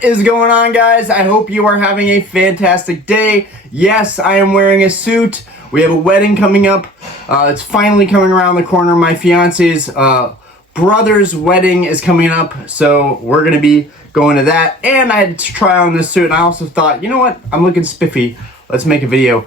What is going on, guys? I hope you are having a fantastic day. Yes, I am wearing a suit. We have a wedding coming up. It's finally coming around the corner. My fiance's brother's wedding is coming up, so we're gonna be going to that. And I had to try on this suit, and I also thought, you know what? I'm looking spiffy. Let's make a video.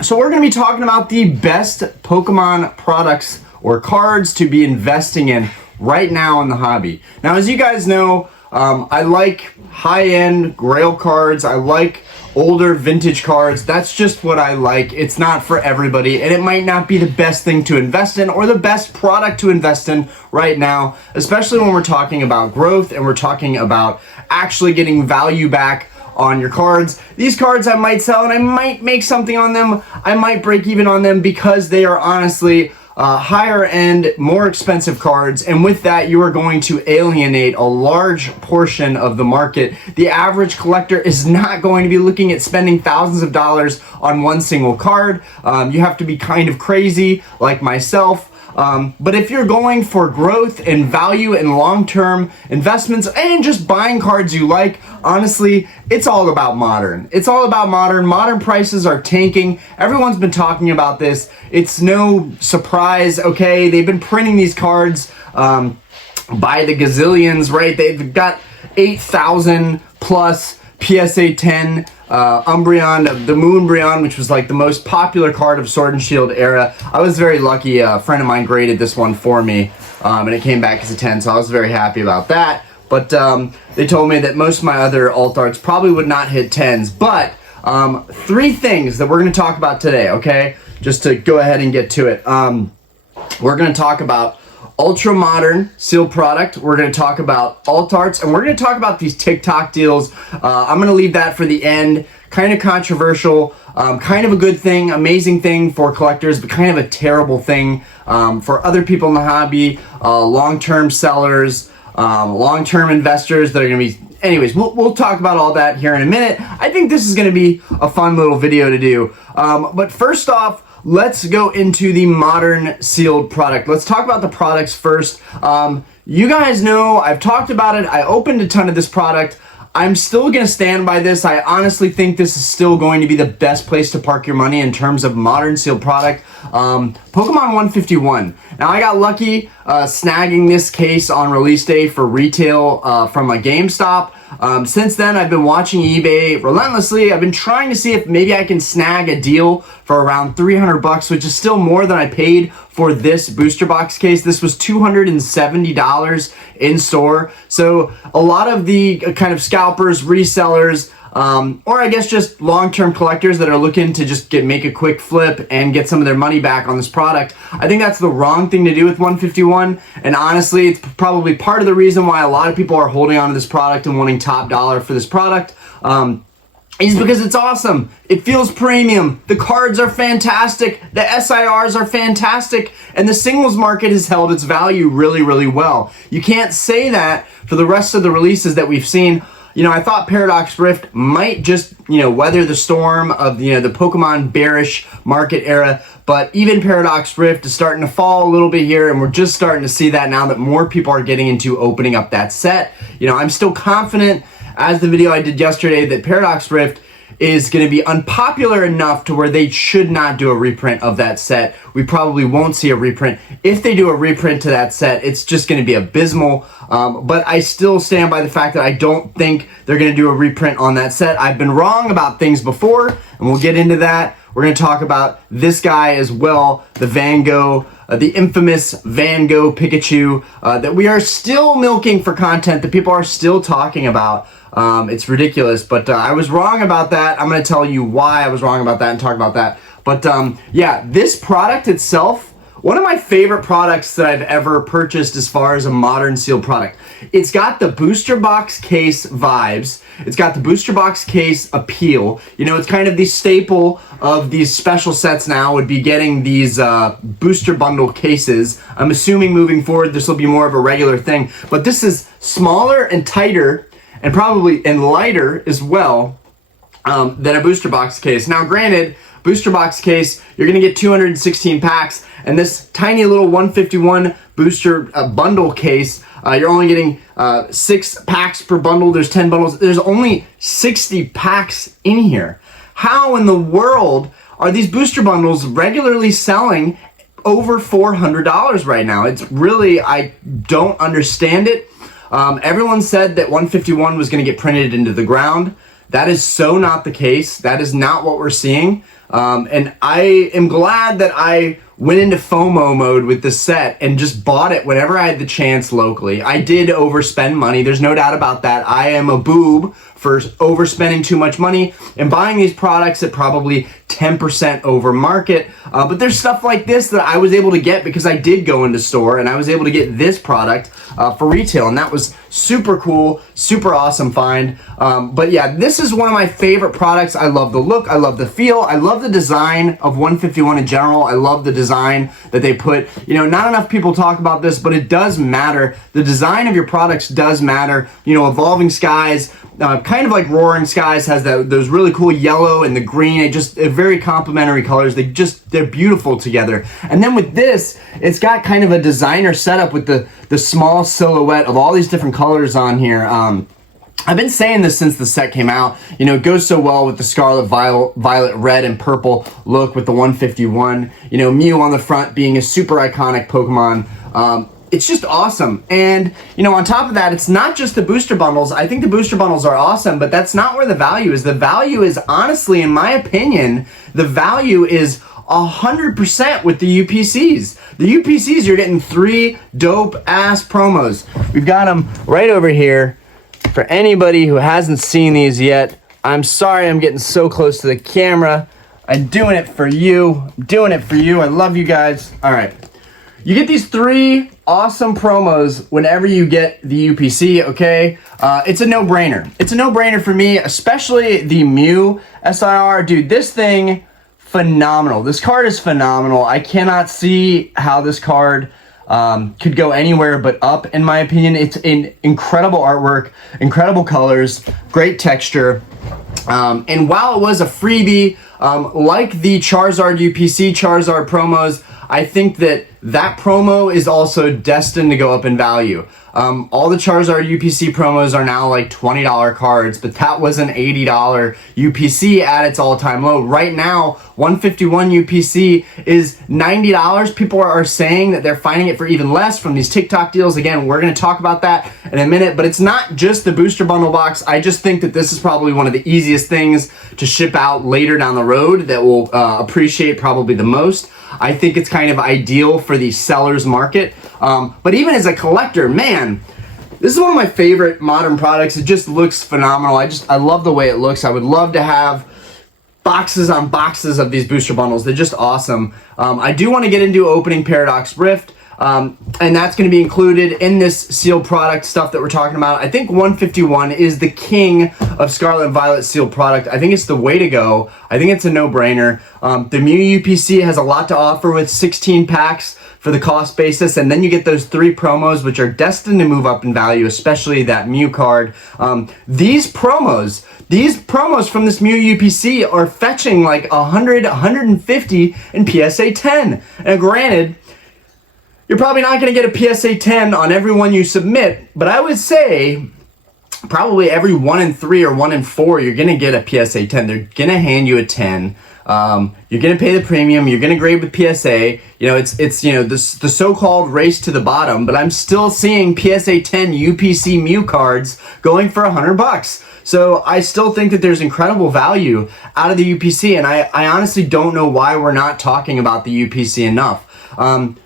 So we're gonna be talking about the best Pokemon products or cards to be investing in right now in the hobby. Now, as you guys know, I like high-end grail cards. I like older vintage cards. That's just what I like. It's not for everybody, and it might not be the best thing to invest in or the best product to invest in right now, especially when we're talking about growth and we're talking about actually getting value back on your cards. These cards I might sell and I might make something on them. I might break even on them because they are honestly higher end, more expensive cards, and with that you are going to alienate a large portion of the market. The average collector is not going to be looking at spending thousands of dollars on one single card. You have to be kind of crazy like myself. But if you're going for growth and value and long-term investments and just buying cards you like, honestly, it's all about modern. It's all about modern. Modern prices are tanking. Everyone's been talking about this. It's no surprise, okay? They've been printing these cards by the gazillions, right? They've got 8,000 plus PSA 10 Umbreon, the Moonbreon, which was like the most popular card of Sword and Shield era. I was very lucky. A friend of mine graded this one for me, and it came back as a 10, so I was very happy about that. But they told me that most of my other alt arts probably would not hit 10s. But three things that we're going to talk about today, okay? Just to go ahead and get to it. We're going to talk about ultra modern sealed product. We're going to talk about alt arts, and we're going to talk about these TikTok deals. I'm going to leave that for the end. Kind of controversial, kind of a good thing, amazing thing for collectors, but kind of a terrible thing for other people in the hobby, long-term sellers, long-term investors that are going to be. Anyways, we'll talk about all that here in a minute. I think this is going to be a fun little video to do. But first off, let's go into the modern sealed product. Let's talk about the products first. You guys know I've talked about it. I opened a ton of this product. I'm still going to stand by this. I honestly think this is still going to be the best place to park your money in terms of modern sealed product. Pokemon 151. Now, I got lucky snagging this case on release day for retail from a GameStop. Since then, I've been watching eBay relentlessly. I've been trying to see if maybe I can snag a deal for around 300 bucks, which is still more than I paid for this booster box case. This was $270 in store. So a lot of the kind of scalpers, resellers, or I guess just long-term collectors that are looking to just make a quick flip and get some of their money back on this product, I think that's the wrong thing to do with 151. And honestly, it's probably part of the reason why a lot of people are holding on to this product and wanting top dollar for this product. Is because it's awesome. It feels premium. The cards are fantastic. The SIRs are fantastic. And the singles market has held its value really, really well. You can't say that for the rest of the releases that we've seen. You know, I thought Paradox Rift might just, weather the storm of, the Pokemon bearish market era. But even Paradox Rift is starting to fall a little bit here, and we're just starting to see that now that more people are getting into opening up that set. I'm still confident, as the video I did yesterday, that Paradox Rift is going to be unpopular enough to where they should not do a reprint of that set. We probably won't see a reprint. If they do a reprint to that set, it's just going to be abysmal. But I still stand by the fact that I don't think they're going to do a reprint on that set. I've been wrong about things before, and we'll get into that. We're going to talk about this guy as well, the Van Gogh, the infamous Van Gogh Pikachu that we are still milking for content, that people are still talking about. It's ridiculous, but I was wrong about that. I'm going to tell you why I was wrong about that and talk about that. But yeah, this product itself, one of my favorite products that I've ever purchased as far as a modern sealed product. It's got the booster box case vibes. It's got the booster box case appeal. It's kind of the staple of these special sets now would be getting these booster bundle cases. I'm assuming moving forward this will be more of a regular thing. But this is smaller and tighter and probably lighter as well than a booster box case. Now granted, booster box case, you're going to get 216 packs, and this tiny little 151 booster bundle case You're only getting 6 packs per bundle. There's 10 bundles. There's only 60 packs in here. How in the world are these booster bundles regularly selling over $400 right now? It's really, I don't understand it. Everyone said that 151 was going to get printed into the ground. That is so not the case. That is not what we're seeing. And I am glad that I went into FOMO mode with this set and just bought it whenever I had the chance locally. I did overspend money. There's no doubt about that. I am a boob for overspending too much money and buying these products at probably 10% over market. But there's stuff like this that I was able to get because I did go into store and I was able to get this product for retail, and that was super cool, super awesome find. But yeah, this is one of my favorite products. I love the look, I love the feel, I love the design of 151 in general. I love the design that they put. You know, not enough people talk about this, but it does matter. The design of your products does matter. You know, Evolving Skies, kind of like Roaring Skies, has those really cool yellow and the green. They're very complementary colors. They're beautiful together. And then with this, it's got kind of a designer setup with the small silhouette of all these different colors on here. I've been saying this since the set came out. You know, it goes so well with the scarlet, violet, red, and purple look with the 151. You know, Mew on the front being a super iconic Pokemon. It's just awesome. And, you know, on top of that, it's not just the booster bundles. I think the booster bundles are awesome, but that's not where the value is. The value is, honestly, in my opinion, the value is 100% with the UPCs. The UPCs, you're getting 3 dope-ass promos. We've got them right over here. For anybody who hasn't seen these yet, I'm sorry I'm getting so close to the camera. I'm doing it for you. I'm doing it for you. I love you guys. All right. You get these 3 awesome promos whenever you get the UPC, okay? It's a no-brainer. It's a no-brainer for me, especially the Mew SIR. Dude, this thing, phenomenal. This card is phenomenal. I cannot see how this card could go anywhere but up, in my opinion. It's an incredible artwork, incredible colors, great texture. And while it was a freebie, like the Charizard UPC, Charizard promos, I think that promo is also destined to go up in value. All the Charizard UPC promos are now like $20 cards, but that was an $80 UPC at its all-time low. Right now, 151 UPC is $90. People are saying that they're finding it for even less from these TikTok deals. Again, we're going to talk about that in a minute, but it's not just the booster bundle box. I just think that this is probably one of the easiest things to ship out later down the road that will appreciate probably the most. I think it's kind of ideal for the seller's market. But even as a collector, man, this is one of my favorite modern products. It just looks phenomenal. I love the way it looks. I would love to have boxes on boxes of these booster bundles. They're just awesome. I do want to get into opening Paradox Rift. And that's going to be included in this sealed product stuff that we're talking about. I think 151 is the king of Scarlet and Violet sealed product. I think it's the way to go. I think it's a no-brainer. The Mew UPC has a lot to offer with 16 packs for the cost basis, and then you get those 3 promos, which are destined to move up in value, especially that Mew card. These promos from this Mew UPC are fetching like 100, 150 in PSA 10. And granted, you're probably not going to get a PSA 10 on every one you submit, but I would say probably every 1 in 3 or 1 in 4, you're going to get a PSA 10. They're going to hand you a 10. You're going to pay the premium. You're going to grade with PSA. You know, it's you know, the so-called race to the bottom, but I'm still seeing PSA 10 UPC Mew cards going for $100. So I still think that there's incredible value out of the UPC, and I honestly don't know why we're not talking about the UPC enough.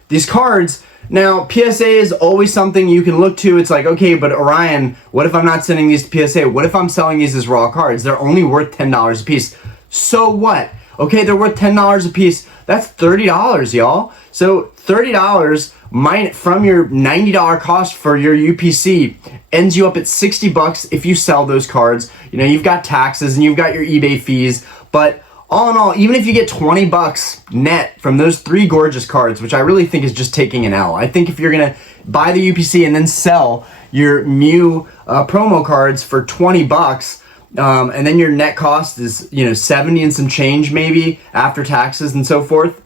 These cards, now PSA is always something you can look to. It's like, okay, but Orion, what if I'm not sending these to PSA? What if I'm selling these as raw cards? They're only worth $10 a piece. So what? Okay, they're worth $10 a piece. That's $30, y'all. So $30 from your $90 cost for your UPC ends you up at $60 if you sell those cards. You know, you've got taxes and you've got your eBay fees, but all in all, even if you get $20 net from those 3 gorgeous cards, which I really think is just taking an L. I think if you're gonna buy the UPC and then sell your Mew promo cards for $20, and then your net cost is, you know, 70 and some change maybe after taxes and so forth.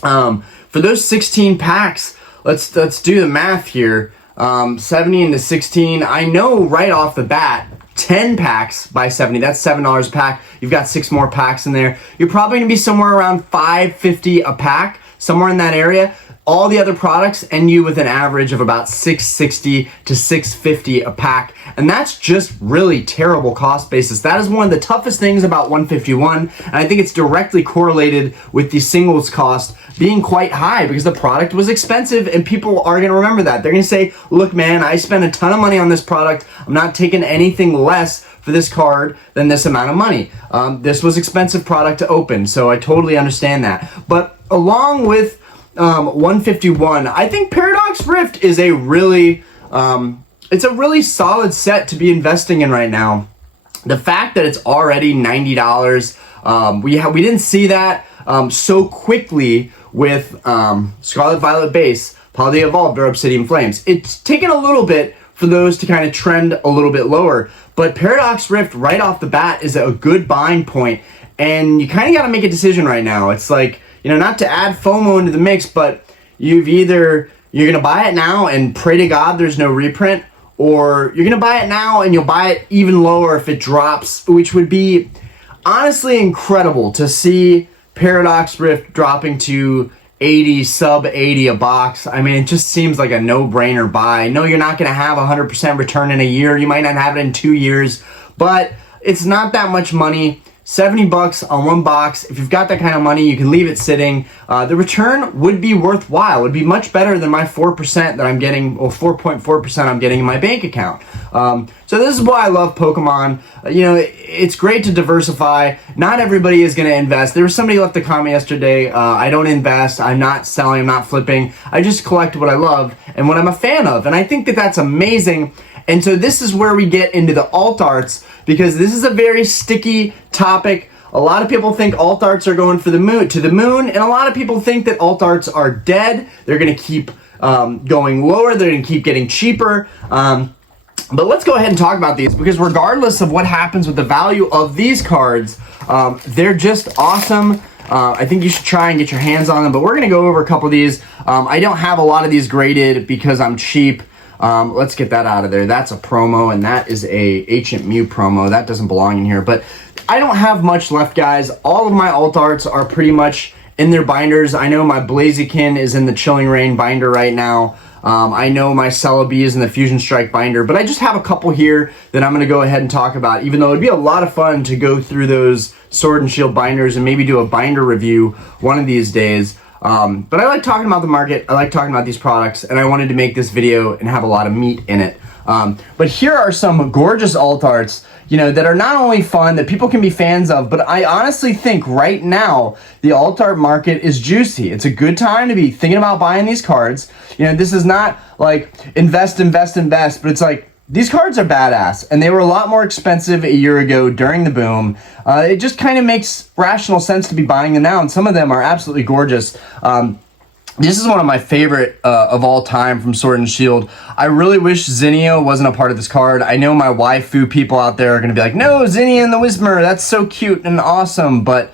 For those 16 packs, let's do the math here. 70 into 16. I know right off the bat, 10 packs by 70, that's $7 a pack. You've got 6 more packs in there. You're probably gonna be somewhere around $5.50 a pack, somewhere in that area. All the other products end you with an average of about $6.60 to $6.50 a pack. And that's just really terrible cost basis. That is one of the toughest things about 151. And I think it's directly correlated with the singles cost being quite high because the product was expensive and people are gonna remember that. They're gonna say, look man, I spent a ton of money on this product. I'm not taking anything less for this card than this amount of money. This was expensive product to open, so I totally understand that. But along with 151, I think Paradox Rift is a really it's a really solid set to be investing in right now. The fact that it's already $90, we didn't see that so quickly with Scarlet Violet Base, Poly Evolved, or Obsidian Flames. It's taken a little bit for those to kind of trend a little bit lower, but Paradox Rift right off the bat is a good buying point, and you kind of got to make a decision right now. It's like, you know, not to add FOMO into the mix, but you're going to buy it now and pray to God there's no reprint, or you're going to buy it now and you'll buy it even lower if it drops, which would be honestly incredible to see Paradox Rift dropping to 80, sub 80 a box. I mean, it just seems like a no-brainer buy. No, you're not going to have 100% return in a year. You might not have it in 2 years, but it's not that much money. $70 on one box. If you've got that kind of money, you can leave it sitting. The return would be worthwhile. It would be much better than my 4% that I'm getting, or 4.4% I'm getting in my bank account. So this is why I love Pokemon. You know, it's great to diversify. Not everybody is going to invest. There was somebody left a comment yesterday, I don't invest, I'm not selling, I'm not flipping. I just collect what I love and what I'm a fan of. And I think that that's amazing. And so this is where we get into the alt arts, because this is a very sticky topic. A lot of people think alt arts are going to the moon, and a lot of people think that alt arts are dead. They're going to keep going lower. They're going to keep getting cheaper. But let's go ahead and talk about these, because regardless of what happens with the value of these cards, they're just awesome. I think you should try and get your hands on them, but we're going to go over a couple of these. I don't have a lot of these graded because I'm cheap. Let's get that out of there. That's a promo, and that is a Ancient Mew promo. That doesn't belong in here, but I don't have much left, guys. All of my alt arts are pretty much in their binders. I know my Blaziken is in the Chilling Reign binder right now. I know my Celebi is in the Fusion Strike binder, but I just have a couple here that I'm going to go ahead and talk about, even though it'd be a lot of fun to go through those Sword and Shield binders and maybe do a binder review one of these days. But I like talking about the market, I like talking about these products, and I wanted to make this video and have a lot of meat in it. But here are some gorgeous alt arts, you know, that are not only fun, that people can be fans of, but I honestly think right now the alt art market is juicy. It's a good time to be thinking about buying these cards. You know, this is not like invest, but it's like, these cards are badass, and they were a lot more expensive a year ago during the boom. It just kind of makes rational sense to be buying them now, and some of them are absolutely gorgeous. This is one of my favorite of all time from Sword and Shield. I really wish Zinnia wasn't a part of this card. I know my waifu people out there are going to be like, no, Zinnia and the Whismur, that's so cute and awesome, but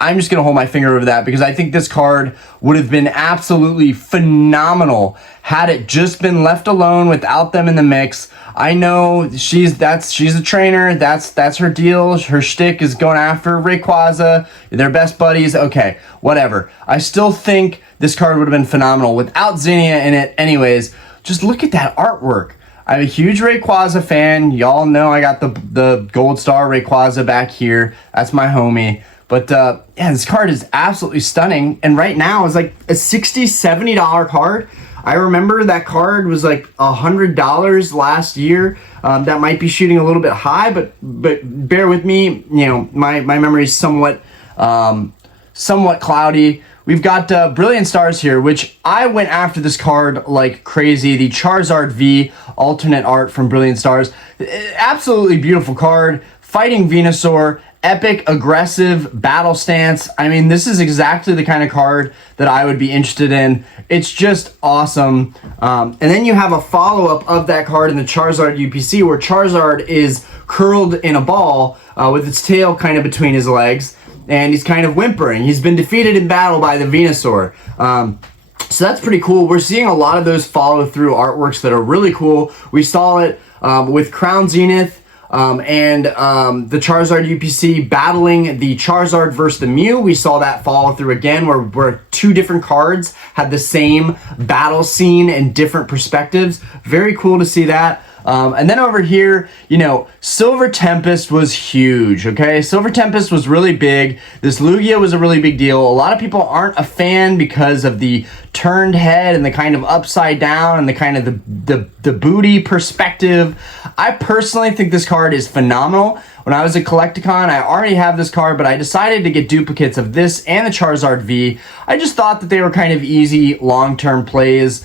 I'm just going to hold my finger over that, because I think this card would have been absolutely phenomenal had it just been left alone without them in the mix. I know she's a trainer, that's her deal. Her shtick is going after Rayquaza. They're best buddies. Okay, whatever. I still think this card would have been phenomenal without Zinnia in it. Anyways, just look at that artwork. I'm a huge Rayquaza fan. Y'all know I got the Gold Star Rayquaza back here. That's my homie. But yeah, this card is absolutely stunning. And right now it's like a $60, $70 card. I remember that card was like $100 last year. That might be shooting a little bit high, but bear with me. You know, my memory is somewhat cloudy. We've got Brilliant Stars here, which I went after this card like crazy. The Charizard V alternate art from Brilliant Stars. Absolutely beautiful card. Fighting Venusaur. Epic, aggressive, battle stance. I mean, this is exactly the kind of card that I would be interested in. It's just awesome. And then you have a follow-up of that card in the Charizard UPC, where Charizard is curled in a ball with its tail kind of between his legs, and he's kind of whimpering. He's been defeated in battle by the Venusaur. So that's pretty cool. We're seeing a lot of those follow through artworks that are really cool. We saw it with Crown Zenith and the Charizard UPC battling the Charizard versus the Mew. We saw that follow through again where two different cards had the same battle scene and different perspectives. Very cool to see that. And then over here, you know, Silver Tempest was huge, okay? Silver Tempest was really big. This Lugia was a really big deal. A lot of people aren't a fan because of the turned head and the kind of upside down and the kind of the booty perspective. I personally think this card is phenomenal. When I was at Collecticon, I already have this card, but I decided to get duplicates of this and the Charizard V. I just thought that they were kind of easy long-term plays.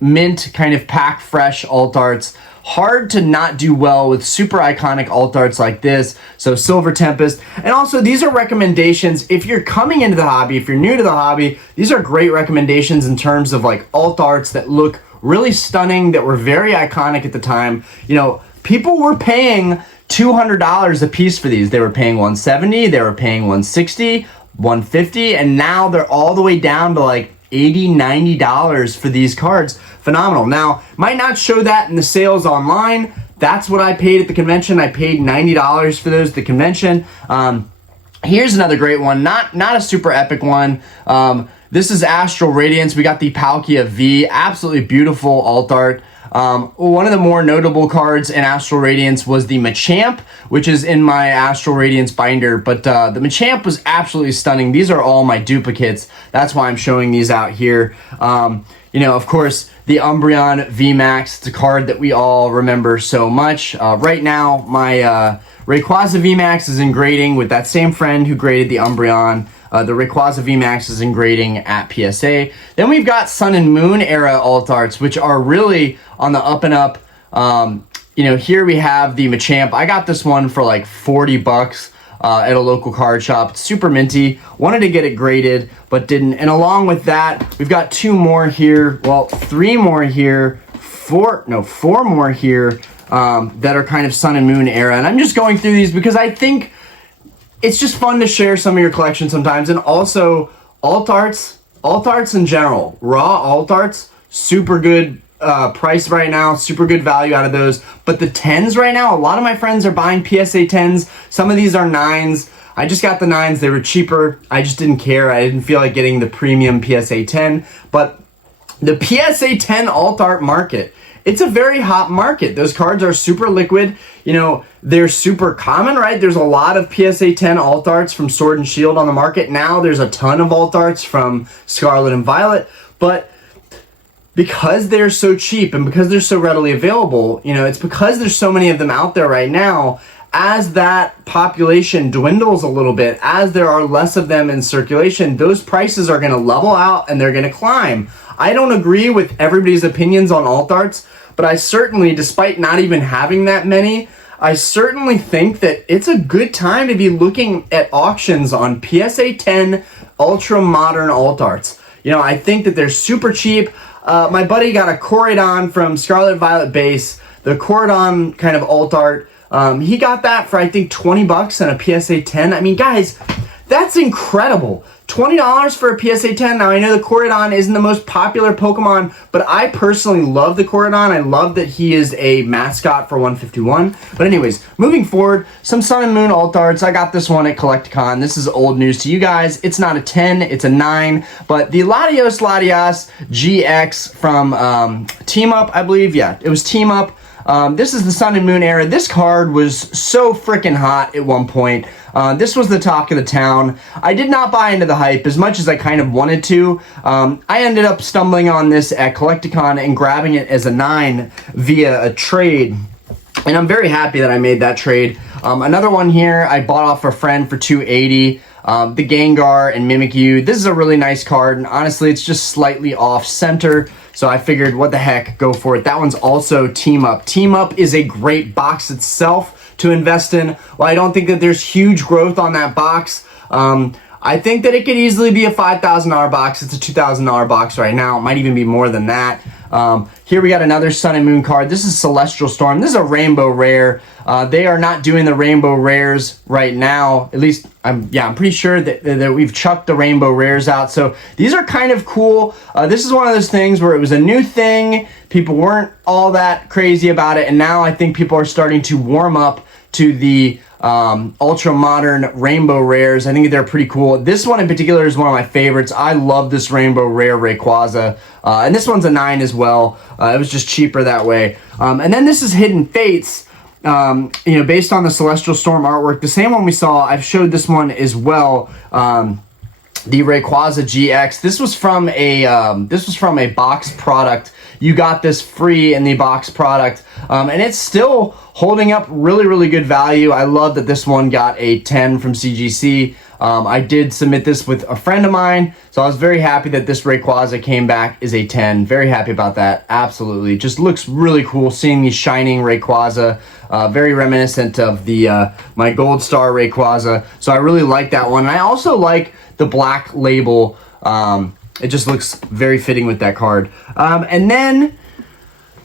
Mint kind of pack fresh alt arts. Hard to not do well with super iconic alt arts like this. So Silver Tempest. And also these are recommendations if you're coming into the hobby, if you're new to the hobby, these are great recommendations in terms of like alt arts that look really stunning, that were very iconic at the time. You know, people were paying $200 a piece for these. They were paying $170, they were paying $160, $150, and now they're all the way down to like $80, $90 for these cards. Phenomenal. Now, might not show that in the sales online. That's what I paid at the convention. I paid $90 for those at the convention. Here's another great one. Not a super epic one. This is Astral Radiance. We got the Palkia V. Absolutely beautiful alt art. One of the more notable cards in Astral Radiance was the Machamp, which is in my Astral Radiance binder, but the Machamp was absolutely stunning. These are all my duplicates. That's why I'm showing these out here. You know, of course, the Umbreon VMAX, it's a card that we all remember so much. Right now, my Rayquaza VMAX is in grading with that same friend who graded the Umbreon. The Rayquaza VMAX is in grading at PSA. Then we've got Sun and Moon era alt arts, which are really on the up and up. You know, here we have the Machamp. I got this one for like 40 bucks at a local card shop. It's super minty. Wanted to get it graded, but didn't. And along with that, we've got two more here. Well, three more here. Four more here that are kind of Sun and Moon era. And I'm just going through these because I think it's just fun to share some of your collection sometimes. And also alt arts in general, raw alt arts, super good price right now, super good value out of those. But the 10s right now, a lot of my friends are buying PSA 10s. Some of these are 9s. I just got the 9s. They were cheaper. I just didn't care. I didn't feel like getting the premium PSA 10. But the PSA 10 alt art market, it's a very hot market. Those cards are super liquid. You know, they're super common, right? There's a lot of PSA 10 alt arts from Sword and Shield on the market. Now there's a ton of alt arts from Scarlet and Violet. But because they're so cheap and because they're so readily available, you know, it's because there's so many of them out there right now. As that population dwindles a little bit, as there are less of them in circulation, those prices are going to level out and they're going to climb. I don't agree with everybody's opinions on alt arts, but I certainly, despite not even having that many, I certainly think that it's a good time to be looking at auctions on PSA 10 ultra modern alt arts. You know, I think that they're super cheap. My buddy got a Corridon from Scarlet Violet base, the Corridon kind of alt art. He got that for I think 20 bucks and a PSA 10. I mean, guys, that's incredible. $20 for a PSA 10. Now, I know the Corridon isn't the most popular Pokemon, but I personally love the Corridon. I love that he is a mascot for 151. But anyways, moving forward, some Sun and Moon alt arts. I got this one at Collecticon. This is old news to you guys. It's not a 10, it's a 9. But the Latios GX from Team Up, I believe. Yeah, it was Team Up. This is the Sun and Moon era. This card was so freaking hot at one point. This was the talk of the town. I did not buy into the hype as much as I kind of wanted to. I ended up stumbling on this at Collecticon and grabbing it as a 9 via a trade. And I'm very happy that I made that trade. Another one here, I bought off a friend for $280. The Gengar and Mimikyu. This is a really nice card, and honestly, it's just slightly off center. So I figured, what the heck, go for it. That one's also Team Up. Team Up is a great box itself to invest in. Well, I don't think that there's huge growth on that box. I think that it could easily be a $5,000 box. It's a $2,000 box right now. It might even be more than that. Here we got another Sun and Moon card. This is Celestial Storm. This is a rainbow rare. They are not doing the rainbow rares right now. At least, I'm pretty sure that we've chucked the rainbow rares out. So these are kind of cool. This is one of those things where it was a new thing. People weren't all that crazy about it. And now I think people are starting to warm up to the ultra modern rainbow rares. I think they're pretty cool. This one in particular is one of my favorites. I love this rainbow rare Rayquaza, and this one's a 9 as well. It was just cheaper that way. And then this is Hidden Fates, based on the Celestial Storm artwork, the same one we saw. I've showed this one as well. The Rayquaza GX. This was from a box product. You got this free in the box product, and it's still holding up really, really good value. I love that this one got a 10 from CGC. I did submit this with a friend of mine, so I was very happy that this Rayquaza came back as a 10. Very happy about that. Absolutely. Just looks really cool seeing these shining Rayquaza. Very reminiscent of the my Gold Star Rayquaza. So I really like that one. And I also like the black label. It just looks very fitting with that card. And then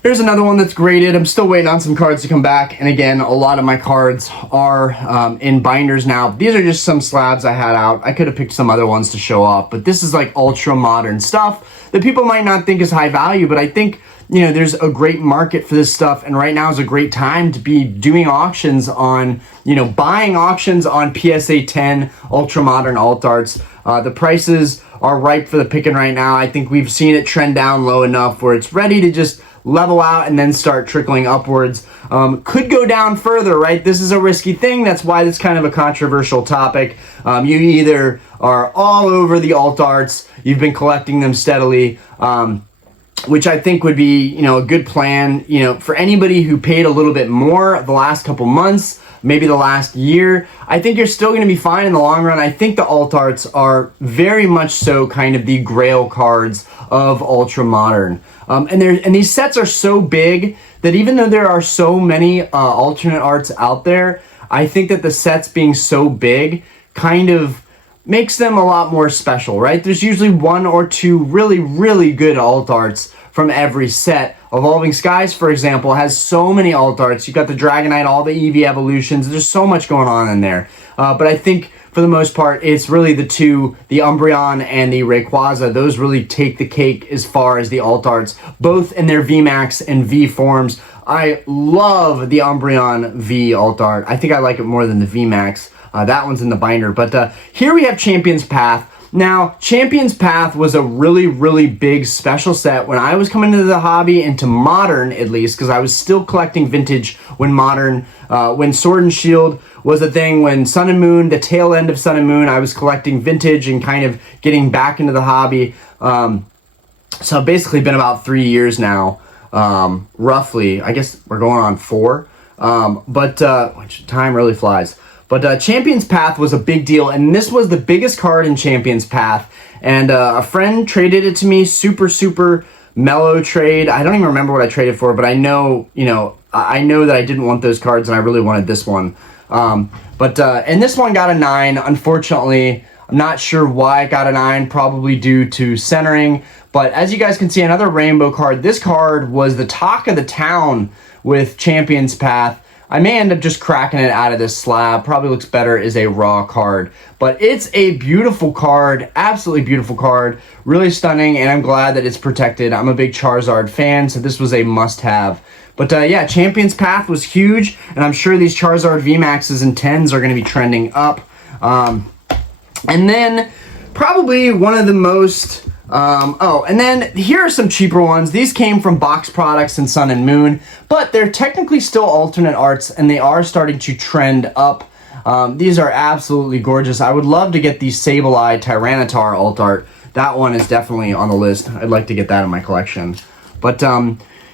here's another one that's graded. I'm still waiting on some cards to come back. And again, a lot of my cards are in binders now. These are just some slabs I had out. I could have picked some other ones to show off, but this is like ultra modern stuff that people might not think is high value, but I think, there's a great market for this stuff. And right now is a great time to be doing auctions on, buying auctions on PSA 10 ultra modern alt arts. The prices are ripe for the picking right now. I think we've seen it trend down low enough where it's ready to just level out and then start trickling upwards. Could go down further, right? This is a risky thing. That's why it's kind of a controversial topic. You either are all over the alt arts, you've been collecting them steadily, which I think would be, a good plan, for anybody who paid a little bit more the last couple months, maybe the last year. I think you're still going to be fine in the long run. I think the alt arts are very much so kind of the grail cards of ultra modern. And these sets are so big that even though there are so many alternate arts out there, I think that the sets being so big kind of makes them a lot more special, right? There's usually one or two really, really good alt arts from every set. Evolving Skies, for example, has so many alt arts. You got the Dragonite, all the Eevee evolutions. There's so much going on in there. But I think for the most part, it's really the two, the Umbreon and the Rayquaza. Those really take the cake as far as the alt arts, both in their VMAX and V forms. I love the Umbreon V alt art. I think I like it more than the VMAX. That one's in the binder. But here we have Champion's Path. Now, Champion's Path was a really, really big special set when I was coming into the hobby, into Modern at least, because I was still collecting vintage when Modern, when Sword and Shield was a thing, when Sun and Moon, the tail end of Sun and Moon, I was collecting vintage and kind of getting back into the hobby. So I've basically been about 3 years now, roughly. I guess we're going on 4, which time really flies. But Champion's Path was a big deal, and this was the biggest card in Champion's Path. And a friend traded it to me, super, super mellow trade. I don't even remember what I traded for, but I know, I know that I didn't want those cards, and I really wanted this one. And this one got a 9. Unfortunately, I'm not sure why it got a 9, probably due to centering. But as you guys can see, another rainbow card. This card was the talk of the town with Champion's Path. I may end up just cracking it out of this slab. Probably looks better as a raw card. But it's a beautiful card, absolutely beautiful card, really stunning, and I'm glad that it's protected. I'm a big Charizard fan, so this was a must-have. But yeah, Champion's Path was huge, and I'm sure these Charizard VMAXs and 10s are going to be trending up. And then probably one of the most... and then here are some cheaper ones. These came from box products and Sun and Moon, but they're technically still alternate arts, and they are starting to trend up. These are absolutely gorgeous. I would love to get the Sableye Tyranitar alt art. That one is definitely on the list. I'd like to get that in my collection. But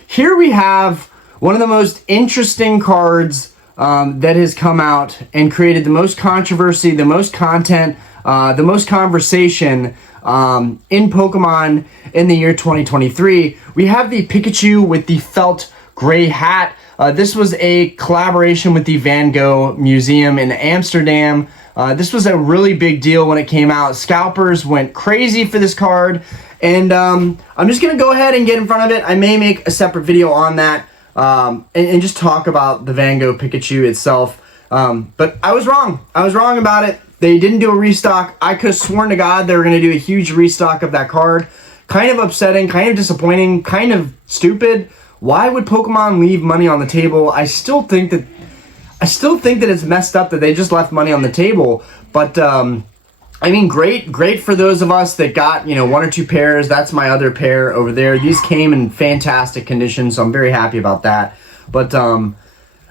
here we have one of the most interesting cards that has come out and created the most controversy, the most content, the most conversation in Pokemon in the year 2023. We have the Pikachu with the felt gray hat. This was a collaboration with the Van Gogh Museum in Amsterdam. This was a really big deal when it came out. Scalpers went crazy for this card, And I'm just going to go ahead and get in front of it. I may make a separate video on that and just talk about the Van Gogh Pikachu itself. But I was wrong. I was wrong about it. They didn't do a restock. I could have sworn to God they were going to do a huge restock of that card. Kind of upsetting, kind of disappointing, kind of stupid. Why would Pokemon leave money on the table? I still think that it's messed up that they just left money on the table. But I mean, great for those of us that got, you know, 1 or 2 pairs. That's my other pair over there. These came in fantastic condition, so I'm very happy about that. But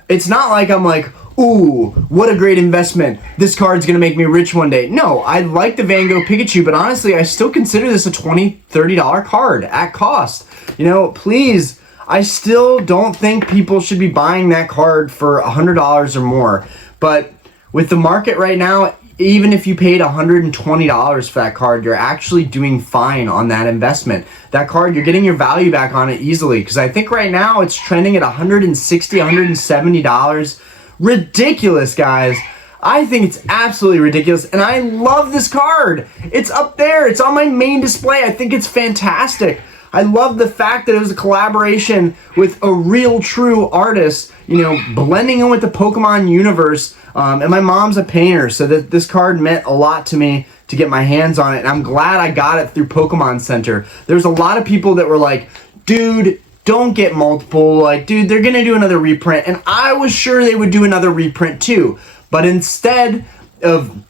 it's not like I'm like, ooh, what a great investment. This card's going to make me rich one day. No, I like the Van Gogh Pikachu, but honestly, I still consider this a $20, $30 card at cost. You know, please, I still don't think people should be buying that card for $100 or more. But with the market right now, even if you paid $120 for that card, you're actually doing fine on that investment. That card, you're getting your value back on it easily, because I think right now it's trending at $160, $170. Ridiculous, guys. I think it's absolutely ridiculous, and I love this card. It's up there. It's on my main display. I think it's fantastic. I love the fact that it was a collaboration with a real, true artist, you know, blending in with the Pokemon universe. And my mom's a painter, so that this card meant a lot to me to get my hands on it, and I'm glad I got it through Pokemon Center. There's a lot of people that were like, dude, don't get multiple, like, dude, they're gonna do another reprint, and I was sure they would do another reprint too, but instead of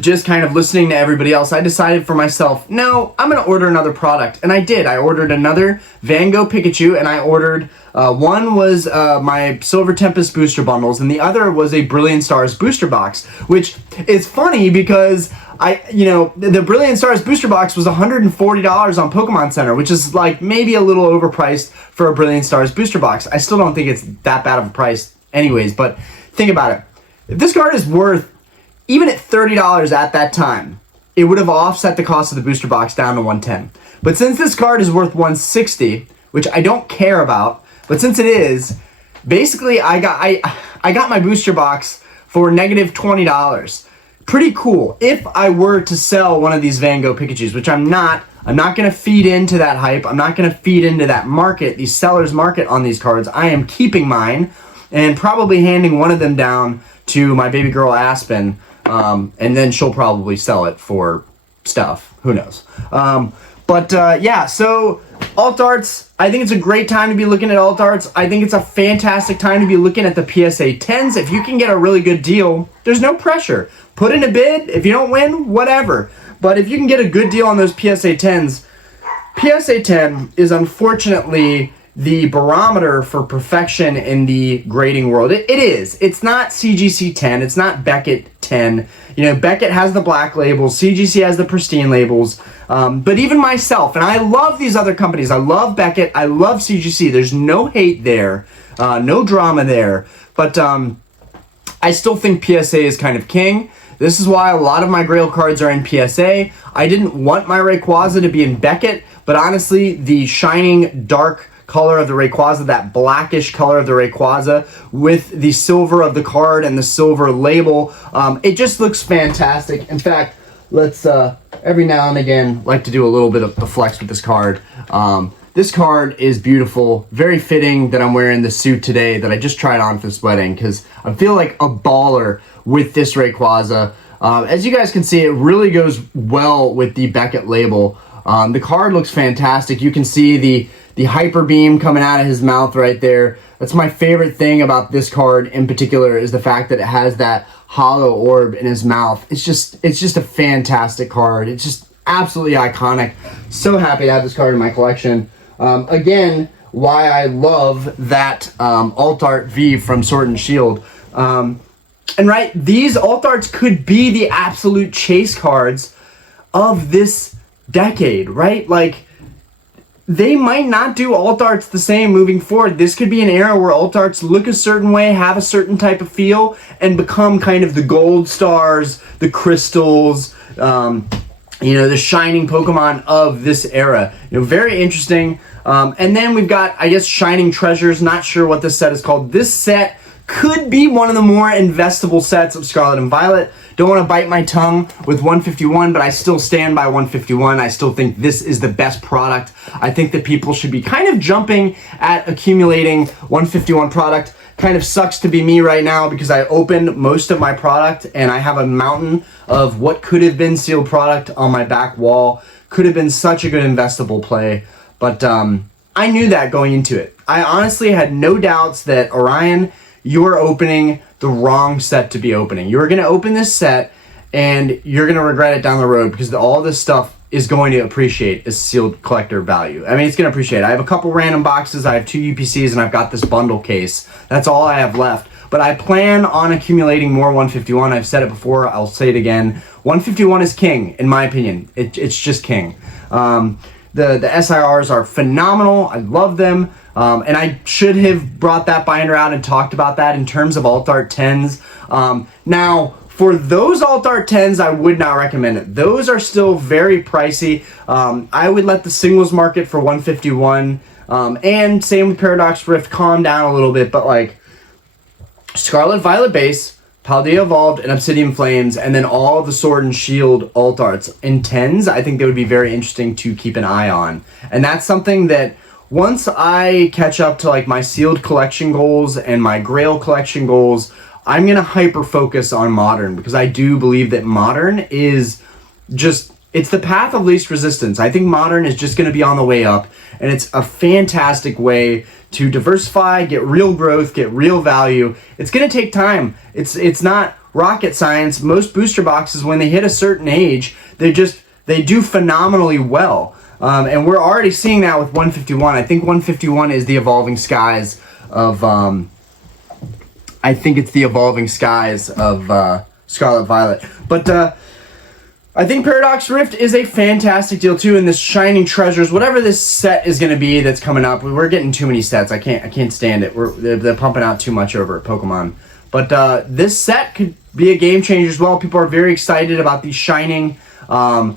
just kind of listening to everybody else, I decided for myself, no, I'm gonna order another product, and I did. I ordered another Van Gogh Pikachu, and I ordered, one was my Silver Tempest booster bundles, and the other was a Brilliant Stars booster box, which is funny because the Brilliant Stars booster box was $140 on Pokemon Center, which is like maybe a little overpriced for a Brilliant Stars booster box. I still don't think it's that bad of a price anyways, but think about it. If this card is worth, even at $30 at that time, it would have offset the cost of the booster box down to $110. But since this card is worth $160, which I don't care about, but since it is, basically I got my booster box for negative $20. Pretty cool. If I were to sell one of these Van Gogh Pikachus, which I'm not going to feed into that hype. I'm not going to feed into that market, these sellers market on these cards. I am keeping mine and probably handing one of them down to my baby girl Aspen, and then she'll probably sell it for stuff. Who knows? Yeah, so alt arts, I think it's a great time to be looking at alt arts. I think it's a fantastic time to be looking at the PSA 10s. If you can get a really good deal, there's no pressure. Put in a bid. If you don't win, whatever. But if you can get a good deal on those PSA 10s, PSA 10 is unfortunately the barometer for perfection in the grading world. It is. It's not CGC 10. It's not Beckett 10. You know, Beckett has the black labels. CGC has the pristine labels. But even myself, and I love these other companies. I love Beckett. I love CGC. There's no hate there. No drama there. But I still think PSA is kind of king. This is why a lot of my Grail cards are in PSA. I didn't want my Rayquaza to be in Beckett, but honestly, the shining dark color of the Rayquaza, that blackish color of the Rayquaza with the silver of the card and the silver label, it just looks fantastic. In fact, let's every now and again like to do a little bit of the flex with this card. This card is beautiful, very fitting that I'm wearing the suit today that I just tried on for this wedding because I feel like a baller with this Rayquaza. As you guys can see, it really goes well with the Beckett label. The card looks fantastic. You can see the hyper beam coming out of his mouth right there. That's my favorite thing about this card in particular, is the fact that it has that hollow orb in his mouth. It's just a fantastic card. It's just absolutely iconic. So happy to have this card in my collection. Again, why I love that alt art V from Sword and Shield. And right, these alt arts could be the absolute chase cards of this decade, right? Like, they might not do alt arts the same moving forward. This could be an era where alt arts look a certain way, have a certain type of feel, and become kind of the gold stars, the crystals, the shining Pokemon of this era. Very interesting. And then we've got, I guess, Shining Treasures. Not sure what this set is called. This set could be one of the more investable sets of Scarlet and Violet. Don't want to bite my tongue with 151, but I still stand by 151. I still think this is the best product. I think that people should be kind of jumping at accumulating 151 product. Kind of sucks to be me right now because I opened most of my product and I have a mountain of what could have been sealed product on my back wall. Could have been such a good investable play, but I knew that going into it. I honestly had no doubts that Orion, you're opening the wrong set to be opening. You're going to open this set and you're going to regret it down the road because all this stuff is going to appreciate as sealed collector value. I mean, it's going to appreciate. I have a couple random boxes, I have 2 UPCs, and I've got this bundle case. That's all I have left. But I plan on accumulating more 151. I've said it before, I'll say it again. 151 is king, in my opinion. It's just king. The SIRs are phenomenal. I love them. And I should have brought that binder out and talked about that in terms of alt art 10s. Now, for those alt art 10s, I would not recommend it. Those are still very pricey. I would let the singles market for 151, and same with Paradox Rift, calm down a little bit, but like Scarlet Violet base, Paldea Evolved, and Obsidian Flames, and then all the Sword and Shield alt arts in 10s, I think they would be very interesting to keep an eye on. And that's something that once I catch up to like my sealed collection goals and my Grail collection goals, I'm going to hyper focus on Modern because I do believe that Modern is just, it's the path of least resistance. I think Modern is just going to be on the way up, and it's a fantastic way to diversify, get real growth, get real value. It's going to take time. It's not rocket science. Most booster boxes, when they hit a certain age, they do phenomenally well. And we're already seeing that with 151. I think 151 is the evolving skies of Scarlet Violet. But I think Paradox Rift is a fantastic deal too, and this Shining Treasures, whatever this set is going to be that's coming up, we're getting too many sets. I can't stand it. They're pumping out too much over at Pokemon. But this set could be a game changer as well. People are very excited about the Shining Alt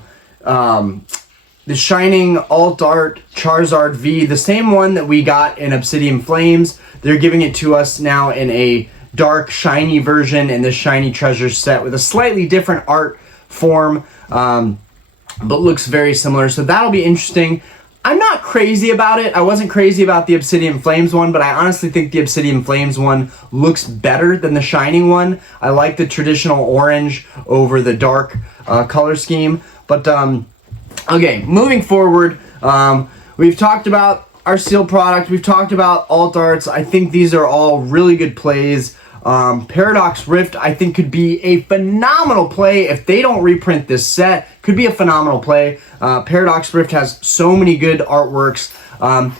Art Charizard V, the same one that we got in Obsidian Flames. They're giving it to us now in a dark, shiny version in the Shiny Treasures set with a slightly different art form, but looks very similar. So that'll be interesting. I'm not crazy about it. I wasn't crazy about the Obsidian Flames one, but I honestly think the Obsidian Flames one looks better than the Shining one. I like the traditional orange over the dark color scheme. But okay, moving forward, we've talked about our sealed product. We've talked about alt arts. I think these are all really good plays. Paradox Rift, I think, could be a phenomenal play if they don't reprint this set. Could be a phenomenal play. Paradox Rift has so many good artworks. I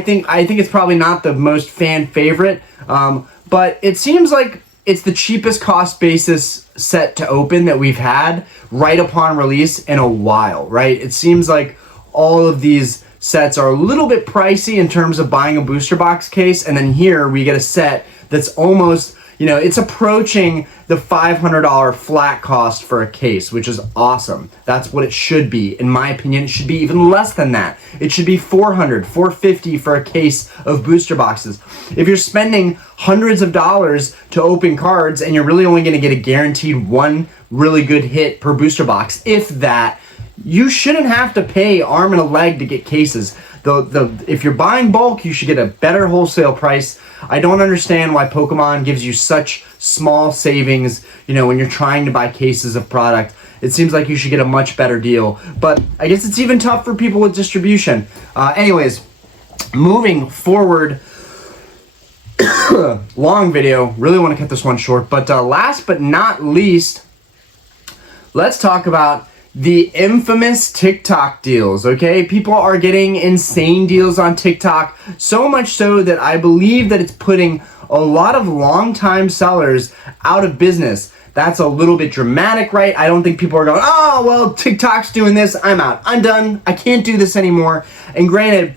think it's probably not the most fan favorite, but it seems like it's the cheapest cost basis set to open that we've had right upon release in a while, right? It seems like all of these sets are a little bit pricey in terms of buying a booster box case, and then here we get a set that's almost, it's approaching the $500 flat cost for a case, which is awesome. That's what it should be. In my opinion, it should be even less than that. It should be $400, $450 for a case of booster boxes. If you're spending hundreds of dollars to open cards and you're really only going to get a guaranteed one really good hit per booster box, if that, you shouldn't have to pay arm and a leg to get cases. If you're buying bulk, you should get a better wholesale price. I don't understand why Pokemon gives you such small savings, when you're trying to buy cases of product. It seems like you should get a much better deal. But I guess it's even tough for people with distribution. Anyways, moving forward, long video, really want to cut this one short. But last but not least, let's talk about the infamous TikTok deals, okay? People are getting insane deals on TikTok, so much so that I believe that it's putting a lot of longtime sellers out of business. That's a little bit dramatic, right? I don't think people are going, oh, well, TikTok's doing this, I'm out, I'm done, I can't do this anymore. And granted,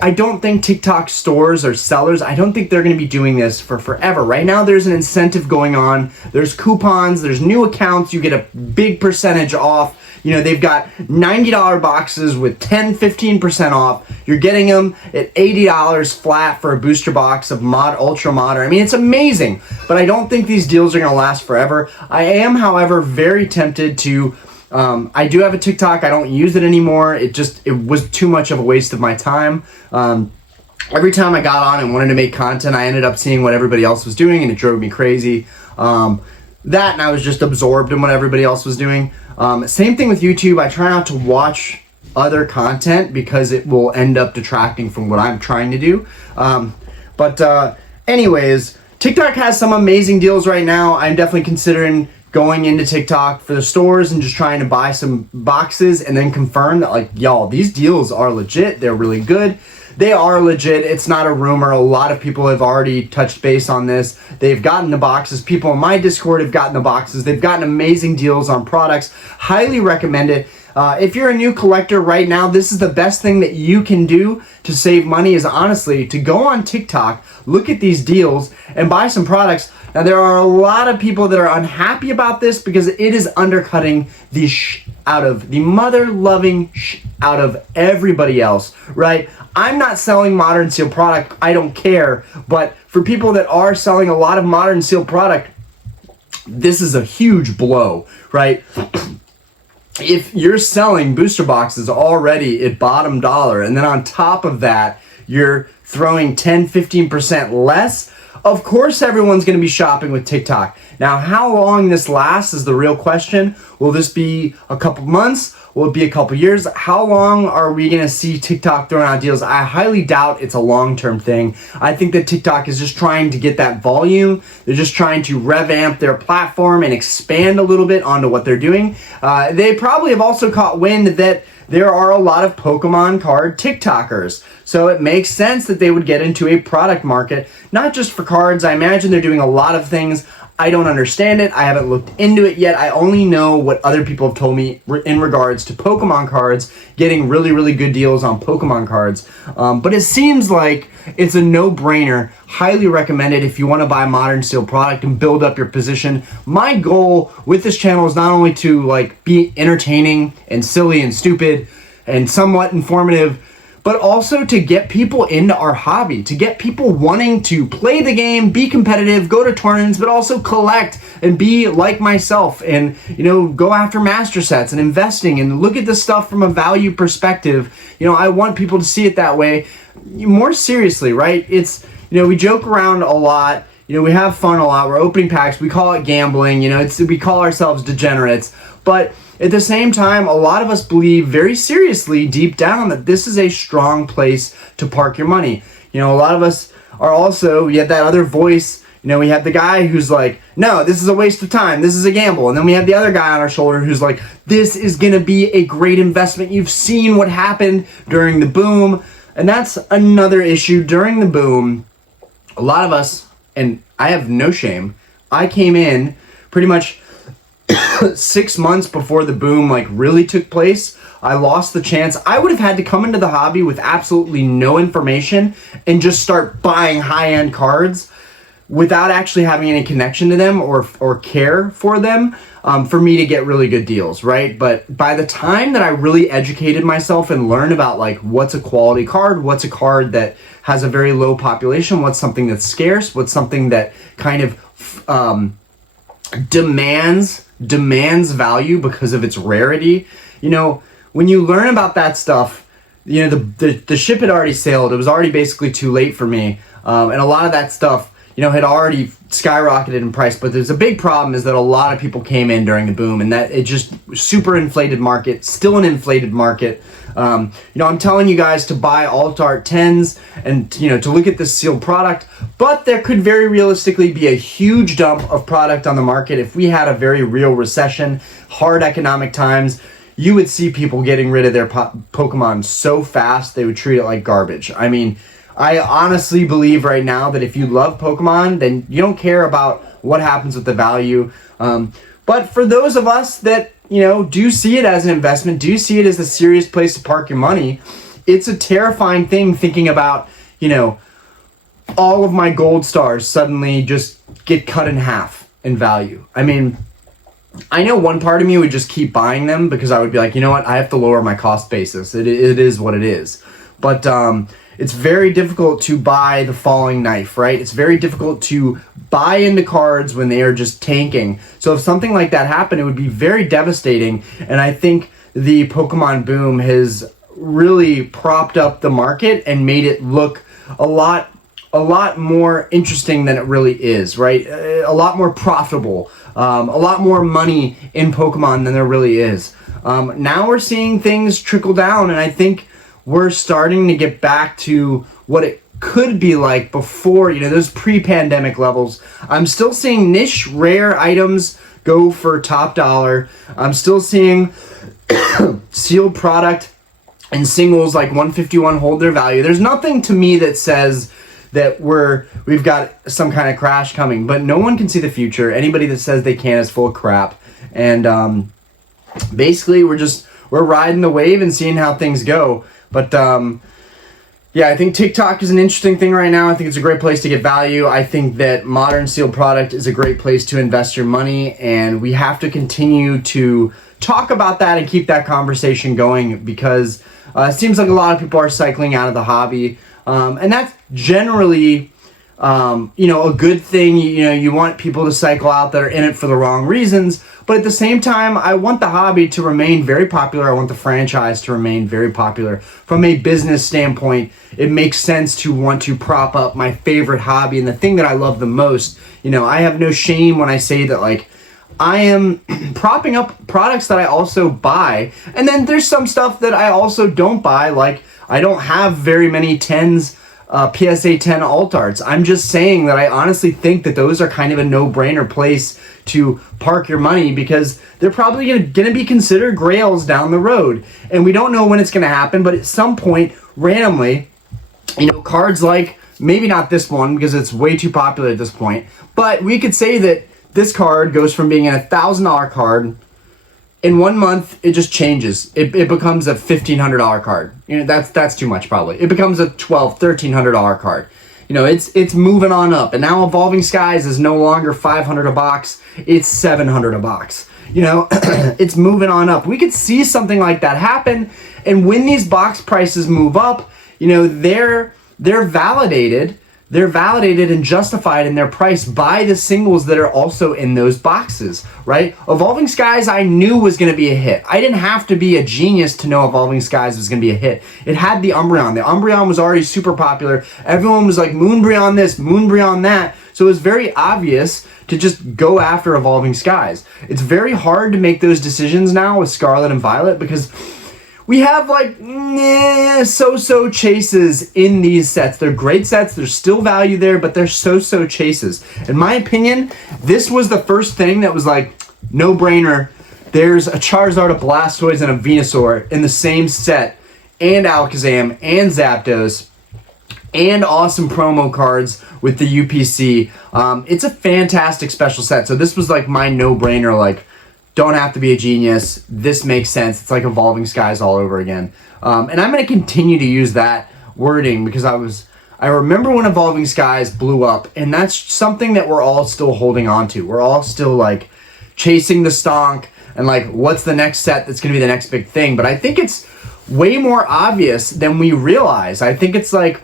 I don't think TikTok stores or sellers, I don't think they're going to be doing this for forever. Right now, there's an incentive going on. There's coupons, there's new accounts. You get a big percentage off. You know, they've got $90 boxes with 15% off. You're getting them at $80 flat for a booster box of ultra modern. I mean, it's amazing, but I don't think these deals are going to last forever. I am, however, very tempted to I do have a TikTok. I don't use it anymore. It was too much of a waste of my time. Every time I got on and wanted to make content, I ended up seeing what everybody else was doing, and it drove me crazy. That, and I was just absorbed in what everybody else was doing. Same thing with YouTube. I try not to watch other content because it will end up detracting from what I'm trying to do. Anyways, TikTok has some amazing deals right now. I'm definitely considering going into TikTok for the stores and just trying to buy some boxes and then confirm that, like, y'all, these deals are legit. They're really good. They are legit. It's not a rumor. A lot of people have already touched base on this. They've gotten the boxes. People in my Discord have gotten the boxes. They've gotten amazing deals on products. Highly recommend it. If you're a new collector right now, this is the best thing that you can do to save money, is honestly to go on TikTok, look at these deals, and buy some products. Now, there are a lot of people that are unhappy about this because it is undercutting the out of the mother-loving out of everybody else, right? I'm not selling modern seal product. I don't care. But for people that are selling a lot of modern seal product, this is a huge blow, right? If you're selling booster boxes already at bottom dollar, and then on top of that, you're throwing 10-15% less, of course everyone's going to be shopping with TikTok. Now, how long this lasts is the real question. Will this be a couple months? Will it be a couple years? How long are we going to see TikTok throwing out deals? I highly doubt it's a long-term thing. I think that TikTok is just trying to get that volume. They're just trying to revamp their platform and expand a little bit onto what they're doing. They probably have also caught wind that there are a lot of Pokemon card TikTokers. So it makes sense that they would get into a product market, not just for cards. I imagine they're doing a lot of things. I don't understand it. I haven't looked into it yet. I only know what other people have told me in regards to Pokemon cards, getting really, really good deals on Pokemon cards. But it seems like it's a no-brainer. Highly recommended if you want to buy modern steel product and build up your position. My goal with this channel is not only to like be entertaining and silly and stupid and somewhat informative, but also to get people into our hobby, to get people wanting to play the game, be competitive, go to tournaments, but also collect and be like myself and, you know, go after master sets and investing and look at this stuff from a value perspective. You know, I want people to see it that way. More seriously, right? It's, you know, we joke around a lot. You know, we have fun a lot. We're opening packs. We call it gambling. You know, we call ourselves degenerates. But at the same time, a lot of us believe very seriously deep down that this is a strong place to park your money. You know, a lot of us are also, we have that other voice. You know, we have the guy who's like, no, this is a waste of time. This is a gamble. And then we have the other guy on our shoulder who's like, this is going to be a great investment. You've seen what happened during the boom. And that's another issue. During the boom, a lot of us, and I have no shame, I came in pretty much 6 months before the boom like really took place. I lost the chance. I would have had to come into the hobby with absolutely no information and just start buying high-end cards without actually having any connection to them or care for them for me to get really good deals, right? But by the time that I really educated myself and learned about like what's a quality card, what's a card that has a very low population, what's something that's scarce, what's something that kind of demands value because of its rarity. You know, when you learn about that stuff, you know, the ship had already sailed. It was already basically too late for me. And a lot of that stuff, you know, had already skyrocketed in price. But there's a big problem is that a lot of people came in during the boom and that it just super inflated market, still an inflated market. You know, I'm telling you guys to buy Alt Art 10s and, you know, to look at this sealed product, but there could very realistically be a huge dump of product on the market. If we had a very real recession, hard economic times, you would see people getting rid of their Pokemon so fast they would treat it like garbage. I mean, I honestly believe right now that if you love Pokemon, then you don't care about what happens with the value. But for those of us that, you know, do see it as an investment, do see it as a serious place to park your money, it's a terrifying thing thinking about, you know, all of my gold stars suddenly just get cut in half in value. I mean, I know one part of me would just keep buying them because I would be like, you know what, I have to lower my cost basis. It is what it is. But it's very difficult to buy the falling knife, right? It's very difficult to buy into cards when they are just tanking. So if something like that happened, it would be very devastating. And I think the Pokemon boom has really propped up the market and made it look a lot more interesting than it really is, right? A lot more profitable, a lot more money in Pokemon than there really is. Now we're seeing things trickle down, and I think we're starting to get back to what it could be like before, you know, those pre-pandemic levels. I'm still seeing niche rare items go for top dollar. I'm still seeing sealed product and singles like 151 hold their value. There's nothing to me that says that we've got some kind of crash coming, but no one can see the future. Anybody that says they can is full of crap. And basically we're riding the wave and seeing how things go. But yeah, I think TikTok is an interesting thing right now. I think it's a great place to get value. I think that modern sealed product is a great place to invest your money, and we have to continue to talk about that and keep that conversation going, because it seems like a lot of people are cycling out of the hobby. And that's generally, you know, a good thing. You know, you want people to cycle out that are in it for the wrong reasons. But at the same time, I want the hobby to remain very popular. I want the franchise to remain very popular. From a business standpoint, it makes sense to want to prop up my favorite hobby and the thing that I love the most. You know, I have no shame when I say that, like, I am propping up products that I also buy. And then there's some stuff that I also don't buy, like I don't have very many 10's PSA 10 alt arts. I'm just saying that I honestly think that those are kind of a no-brainer place to park your money, because they're probably going to be considered grails down the road. And we don't know when it's going to happen, but at some point, randomly, you know, cards like, maybe not this one because it's way too popular at this point, but we could say that this card goes from being a $1,000 card. In 1 month, it just changes. It becomes a $1,500 card. You know, that's too much probably. It becomes a $1,200, $1,300 card. You know, it's moving on up. And now Evolving Skies is no longer $500 a box. It's $700 a box. You know, it's moving on up. We could see something like that happen. And when these box prices move up, you know, they're validated. They're validated and justified in their price by the singles that are also in those boxes, right? Evolving Skies I knew was going to be a hit. I didn't have to be a genius to know Evolving Skies was going to be a hit. It had the Umbreon. The Umbreon was already super popular. Everyone was like, Moonbreon this, Moonbreon that. So it was very obvious to just go after Evolving Skies. It's very hard to make those decisions now with Scarlet and Violet, because we have like so-so chases in these sets. They're great sets. There's still value there, but they're so-so chases. In my opinion, this was the first thing that was like, no-brainer. There's a Charizard, a Blastoise, and a Venusaur in the same set, and Alakazam, and Zapdos, and awesome promo cards with the UPC. It's a fantastic special set. So this was like my no-brainer, like, don't have to be a genius. This makes sense. It's like Evolving Skies all over again. And I'm going to continue to use that wording because I remember when Evolving Skies blew up, and that's something that we're all still holding on to. We're all still like chasing the stonk and like, what's the next set that's going to be the next big thing? But I think it's way more obvious than we realize. I think it's like,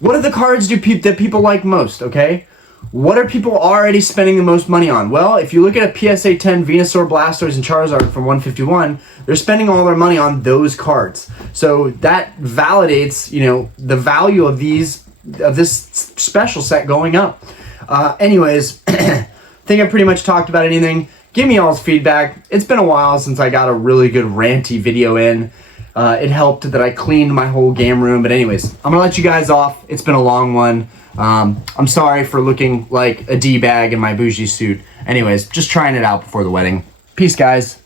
what are the cards that people like most, okay? What are people already spending the most money on? Well, if you look at a PSA 10 Venusaur, Blastoise, and Charizard from 151, they're spending all their money on those cards. So that validates, you know, the value of this special set going up. Anyways, I think I pretty much talked about anything. Give me y'all's feedback. It's been a while since I got a really good ranty video in. It helped that I cleaned my whole game room. But anyways, I'm going to let you guys off. It's been a long one. I'm sorry for looking like a D-bag in my bougie suit. Anyways, just trying it out before the wedding. Peace, guys.